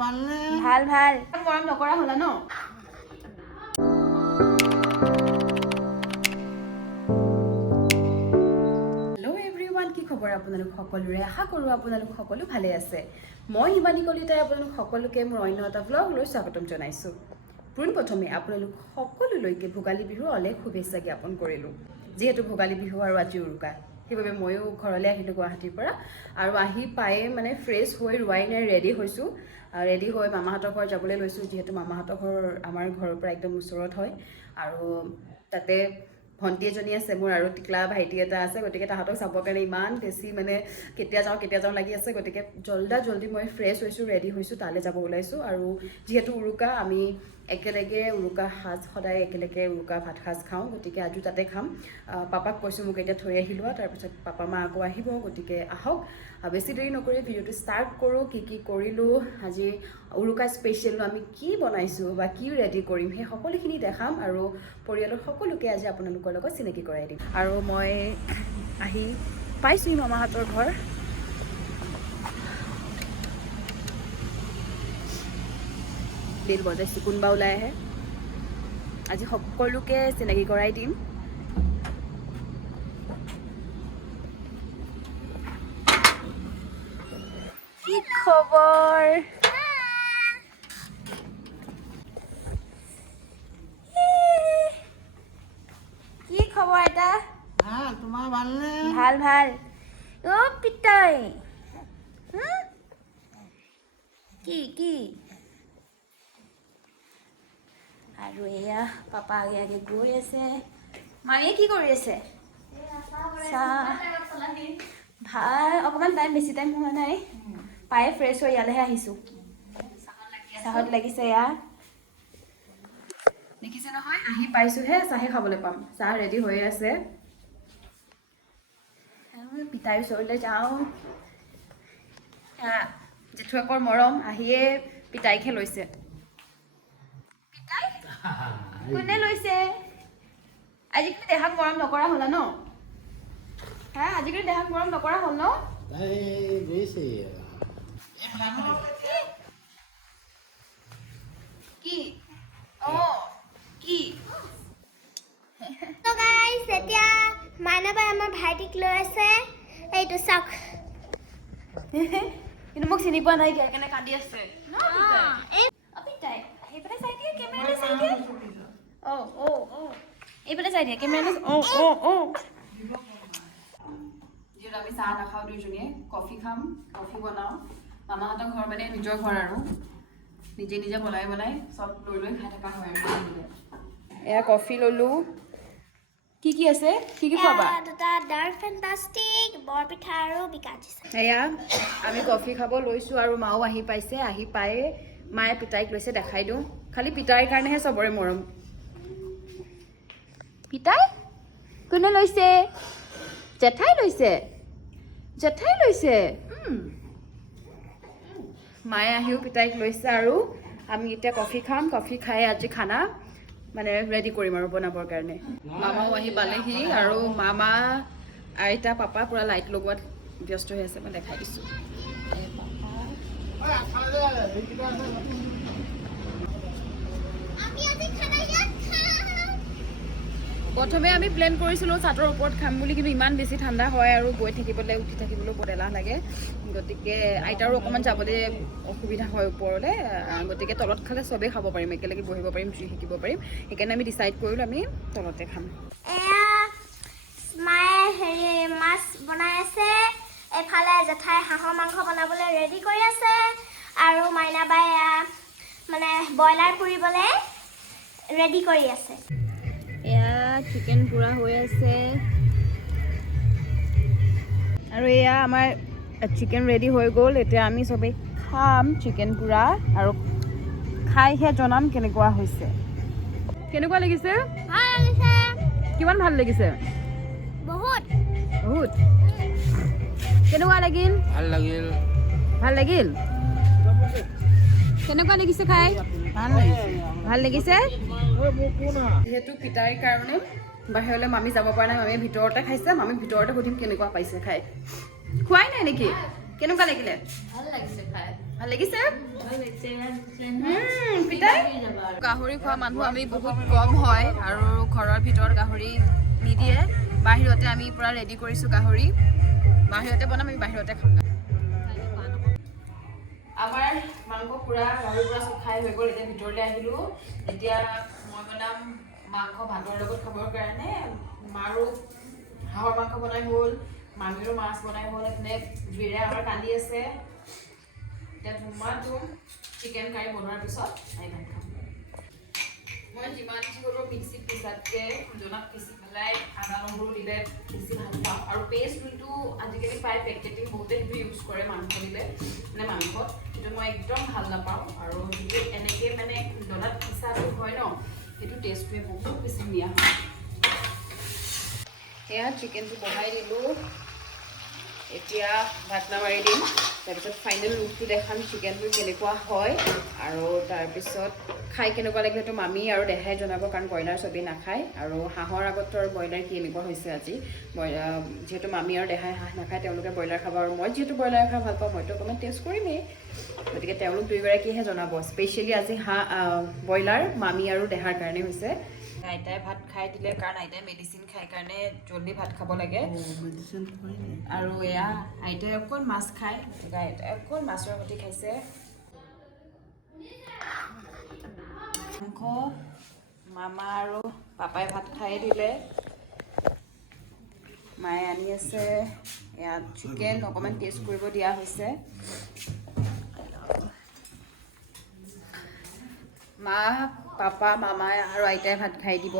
ভাল ভাল মৰম নকৰা হলা ন হেল্ল' এভৰিৱান কি খবৰ আপোনালোক সকলোৰে আশা কৰোঁ আপোনালোক সকলো ভালে আছে মই হিমানী কলিতাই আপোনালোক সকলোকে মোৰ অন্য এটা ব্লগলৈ স্বাগতম জনাইছোঁ পোনপ্ৰথমে আপোনালোক সকলোলৈকে ভোগালী বিহুৰ অলেখ শুভেচ্ছা জ্ঞাপন কৰিলোঁ যিহেতু ভোগালী বিহু আৰু আজি উৰুকা সেইবাবে ময়ো ঘৰলৈ আহিলোঁ গুৱাহাটীৰ পৰা আৰু আহি পায়ে মানে ফ্ৰেছ হৈ ৰোৱাই নাই ৰেডি হৈছোঁ ৰেডি হৈ মামাহঁতৰ ঘৰ যাবলৈ লৈছোঁ যিহেতু মামাহঁতৰ ঘৰ আমাৰ ঘৰৰ পৰা একদম ওচৰত হয় আৰু তাতে ভণ্টি এজনী আছে মোৰ আৰু টিকলা ভাইটি এটা আছে গতিকে তাহাঁতক চাবৰ কাৰণে ইমান বেছি মানে কেতিয়া যাওঁ লাগি আছে গতিকে জল্দি মই ফ্ৰেছ হৈছোঁ ৰেডি হৈছোঁ তালৈ যাব ওলাইছোঁ আৰু যিহেতু উৰুকা আমি একেলগে উৰুকা সাজ সদায় একেলগে উৰুকা ভাত সাজ খাওঁ গতিকে আজিও তাতে খাম পাপাক কৈছোঁ মোক এতিয়া থৈ আহিলোঁ তাৰপিছত পাপা মা আকৌ আহিব গতিকে আহক বেছি দেৰি নকৰি ভিডিঅ'টো ষ্টাৰ্ট কৰোঁ কি কৰিলোঁ আজি উৰুকা স্পেচিয়েলনো আমি কি বনাইছোঁ বা কি ৰেডি কৰিম সেই সকলোখিনি দেখাম আৰু পৰিয়ালৰ সকলোকে আজি আপোনালোকৰ লগত চিনাকি কৰাই দিম আৰু মই আহি পাইছোঁ মামাহঁতৰ ঘৰ বেল বজাইছোঁ কোনোবা ওলাই আহে আজি সকলোকে চিনাকি কৰাই দিম কি খবৰ কি খবৰ এটা তোমাৰ ভালনে? ভাল ভাল অ' পিতাই কি আৰু এয়া পাপা আগে গৈ আছে মায়ে কি কৰি আছে চাহ ভাল অকণমান টাইম বেছি টাইম হোৱা নাই পায়ে ফ্ৰেছ হৈ ইয়ালৈহে আহিছোঁ চাহত লাগিছে এয়া দেখিছে নহয় আহি পাইছোঁহে চাহে খাবলৈ পাম চাহ ৰেডি হৈ আছে পিতাইৰ ওচৰলৈ যাওঁ জেঠুৱেকৰ মৰম আহিয়ে পিতাইকহে লৈছে পিতাই কোনে লৈছে আজিকালি দেহাক মৰম নকৰা হ'লা ন আজিকালি দেহাক মৰম নকৰা হ'ল ন কি কি তো গাইস এতিয়া মাইনাবাই আমাৰ ভাইটিক লৈ আছে এইটো চাওক কিন্তু মোক চিনি পোৱা নাই কেনে কান্দি আছে পিতাই এইফালে চাই দিয়ে কেমেৰালৈ চাই দিয়ে এইফালে চাই দিয়ে কেমেৰালৈ যিহেতু আমি চাহ নাখাওঁ দুইজনীয়ে কফি খাম কফি বনাওঁ মামাহঁতৰ ঘৰ মানে নিজৰ ঘৰ আৰু নিজে বনাই চব লৈ খাই থকা হয় আৰু এয়া কফি ল'লোঁ কি আছে কি খাবা দুটা ডাৰ্ক ফেণ্টাষ্টিক বৰপিঠা আৰু বিকাজ এয়া আমি কফি খাব লৈছোঁ আৰু মাও আহি পাইছে আহি পায়ে মায়ে পিতাইক লৈছে দেখাই দিওঁ খালি পিতাইৰ কাৰণেহে চবৰে মৰম পিতাই কোনে লৈছে জেঠাই লৈছে মায়ে আহিও পিতাইক লৈছে আৰু আমি এতিয়া কফি খাম কফি খাই আজি খানা মানে ৰেডি কৰিম আৰু বনাবৰ কাৰণে মামাও আহি পালেহি আৰু মামা আইতা পাপা পূৰা লাইট লগোৱাত ব্যস্ত হৈ আছে মই দেখাই দিছোঁ প্ৰথমে আমি প্লেন কৰিছিলোঁ চাটৰ ওপৰত খাম বুলি কিন্তু ইমান বেছি ঠাণ্ডা হয় আৰু গৈ থাকিবলৈ উঠি থাকিবলৈ বহুত এলাহ লাগে গতিকে আইতাৰো অকণমান যাবলৈ অসুবিধা হয় ওপৰলৈ গতিকে তলত খালে চবেই খাব পাৰিম একেলগে বহিব পাৰিম জুই শিকিব পাৰিম সেইকাৰণে আমি ডিচাইড কৰিলোঁ আমি তলতে খাম এয়া মায়ে মাছ বনাই আছে এফালে জেঠাই হাঁহৰ মাংস বনাবলৈ ৰেডি কৰি আছে আৰু মাইনাবাই মানে ব্ৰইলাৰ পুৰিবলৈ ৰেডি কৰি আছে এয়া চিকেন পুৰা হৈ আছে আৰু এয়া আমাৰ চিকেন ৰেডি হৈ গ'ল এতিয়া আমি চবেই খাম চিকেন পুৰা আৰু খাইহে জনাম কেনেকুৱা হৈছে কেনেকুৱা লাগিছে কিমান ভাল লাগিছে বহুত কেনেকুৱা লাগিল ভাল লাগিল কেনেকুৱা লাগিছে খাই ভাল লাগিছে যিহেতু পিতাইৰ কাৰণে বাহিৰলৈ মামী যাব পৰা নাই মামীয়ে ভিতৰতে খাইছে মামীক ভিতৰতে সুধিম কেনেকুৱা পাইছে খাই খোৱাই নাই নেকি কেনেকুৱা লাগিলে ভাল লাগিছে খাই ভাল লাগিছে পিতাই গাহৰি খোৱা মানুহ আমি বহুত কম হয় আৰু ঘৰৰ ভিতৰত গাহৰি নিদিয়ে বাহিৰতে আমি পুৰা ৰেডি কৰিছোঁ গাহৰি বাহিৰতে বনাম আমি বাহিৰতে খাম আমাৰ মাংস পুৰা গাহৰি পুৰা খাই হৈ গ'ল এতিয়া ভিতৰলৈ আহিলোঁ এতিয়া মই বনাম মাংস ভাতৰ লগত খাবৰ কাৰণে মাৰো হাঁহৰ মাংস বনাই হ'ল মামীৰো মাছ বনাই হ'ল এনে জুইৰে আমাৰ কান্দি আছে এতিয়া ধুমা ধুম চিকেন কাৰী বনোৱাৰ পিছত আহি ভাত খাম মই যিমান যি হ'লেও মিক্সিত পিছাতকৈ খুন্দনাত পিচি পেলাই আদা নহৰু দিলে বেছি ভাল পাওঁ আৰু পেষ্ট যোনটো আজিকালি প্ৰায় পেকেটিং বহুতে সেইটো ইউজ কৰে মাংস দিলে মানে মাংসত সেইটো মই একদম ভাল নাপাওঁ আৰু যিটো এনেকৈ মানে খুন্দনাত পিছাটো হয় ন সেইটো টেষ্টটোৱে বহুত বেছি ধুনীয়া হয় সেয়া চিকেনটো বহাই দিলোঁ এতিয়া ঢাকনা মাৰি দিম তাৰপিছত ফাইনেল লুকটো দেখাম চিকেনটো কেনেকুৱা হয় আৰু তাৰপিছত খাই কেনেকুৱা লাগে সেইটো মামী আৰু দেহাই জনাব কাৰণ ব্ৰইলাৰ চবেই নাখায় আৰু হাঁহৰ আগততো আৰু ব্ৰইলাৰ কি এনেকুৱা হৈছে আজি যিহেতু মামী আৰু দেহাই হাঁহ নাখায় তেওঁলোকে ব্ৰইলাৰ খাব আৰু মই যিহেতু ব্ৰইলাৰ খাই ভাল পাওঁ মইতো অকণমান টেষ্ট কৰিমেই গতিকে তেওঁলোক দুয়োগৰাকীয়েহে জনাব স্পেচিয়েলি আজি ব্ৰইলাৰ মামী আৰু দেহাৰ কাৰণে হৈছে আইতাই ভাত খাই দিলে কাৰণ আইতাই মেডিচিন খাই কাৰণে জল্দি ভাত খাব লাগে আৰু এয়া আইতাই অকল মাছ খায় গতিকে আইতাই অকল মাছৰ সৈতে খাইছে মাংস মামা আৰু পাপাই ভাত খাই দিলে মায়ে আনি আছে ইয়াত চিকেন অকণমান টেষ্ট কৰিব দিয়া হৈছে মা পাপা মামাই আৰু আইতাই ভাত খাই দিব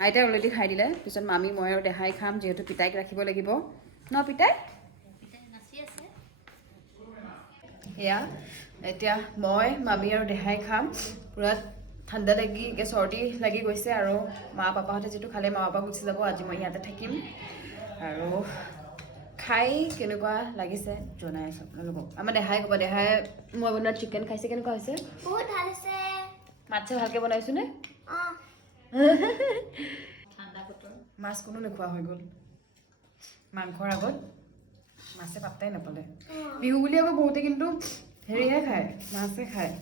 আইতাই অলৰেডি খাই দিলে পিছত মামী মই আৰু দেহাই খাম যিহেতু পিতাইক ৰাখিব লাগিব ন পিতাই এয়া এতিয়া মই মামী আৰু দেহাই খাম পূৰা ঠাণ্ডা লাগি চৰ্দি লাগি গৈছে আৰু মা পাপাহঁতে যিটো খালে মা পাপা গুচি যাব আজি মই ইয়াতে থাকিম আৰু খাই কেনেকুৱা লাগিছে জনাই আছোঁ আপোনালোকক আমাৰ দেহাই ক'ব দেহাই মই বনোৱা চিকেন খাইছে কেনেকুৱা হৈছে বহুত ভাল আছে মাছে ভালকৈ বনাইছোঁ নে অঁ মাছ কোনো নোখোৱা হৈ গ'ল মাংসৰ আগত মাছে পাত্তাই নাপালে বিহু বুলি আকৌ বহুতে কিন্তু হেৰিহে খায় মাছে খায়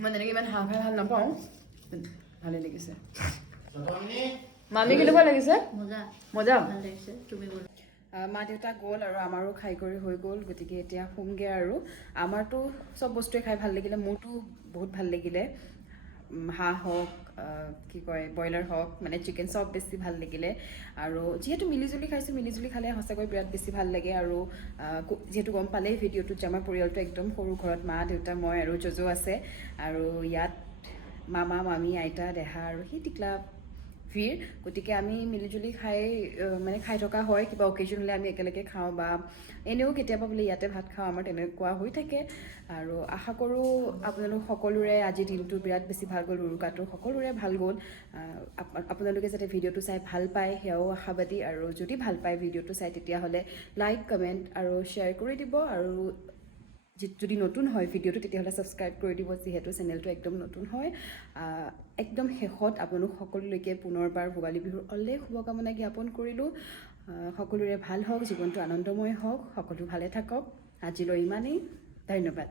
মই তেনেকৈ ইমান হাঁহ খাই ভাল নাপাওঁ ভালেই লাগিছে মামী কেনেকুৱা লাগিছে মজা মা দেউতা গ'ল আৰু আমাৰো খাই কৰি হৈ গ'ল গতিকে এতিয়া শুমগৈ আৰু আমাৰতো চব বস্তুৱে খাই ভাল লাগিলে মোৰতো বহুত ভাল লাগিলে হাঁহ হওক কি কয় ব্ৰইলাৰ হওক মানে চিকেন চব বেছি ভাল লাগিলে আৰু যিহেতু মিলিজুলি খাইছোঁ মিলিজুলি খালে সঁচাকৈ বিৰাট বেছি ভাল লাগে আৰু যিহেতু গম পালেই ভিডিঅ'টোত যে আমাৰ পৰিয়ালটো একদম সৰু ঘৰত মা দেউতা মই আৰু জজো আছে আৰু ইয়াত মামা মামী আইতা দেহা আৰু সেই টিকলা ভিৰ গতিকে আমি মিলিজুলি খাই থকা হয় কিবা অকেজন হ'লে আমি একেলগে খাওঁ বা এনেও কেতিয়াবা বোলে ইয়াতে ভাত খাওঁ আমাৰ তেনেকুৱা হৈ থাকে আৰু আশা কৰোঁ আপোনালোক সকলোৰে আজিৰ দিনটো বিৰাট বেছি ভাল গ'ল উৰুকাটো সকলোৰে ভাল গ'ল আপোনালোকে যাতে ভিডিঅ'টো চাই ভাল পায় সেয়াও আশাবাদী আৰু যদি ভাল পায় ভিডিঅ'টো চাই তেতিয়াহ'লে লাইক কমেণ্ট আৰু শ্বেয়াৰ কৰি দিব আৰু যদি নতুন হয় ভিডিঅ'টো তেতিয়াহ'লে ছাবস্ক্ৰাইব কৰি দিব যিহেতু চেনেলটো একদম নতুন হয় একদম শেষত আপোনালোক সকলোলৈকে পুনৰবাৰ ভোগালী বিহুৰ অলেখ শুভকামনা জ্ঞাপন কৰিলোঁ সকলোৰে ভাল হওক জীৱনটো আনন্দময় হওক সকলো ভালে থাকক আজিলৈ ইমানেই ধন্যবাদ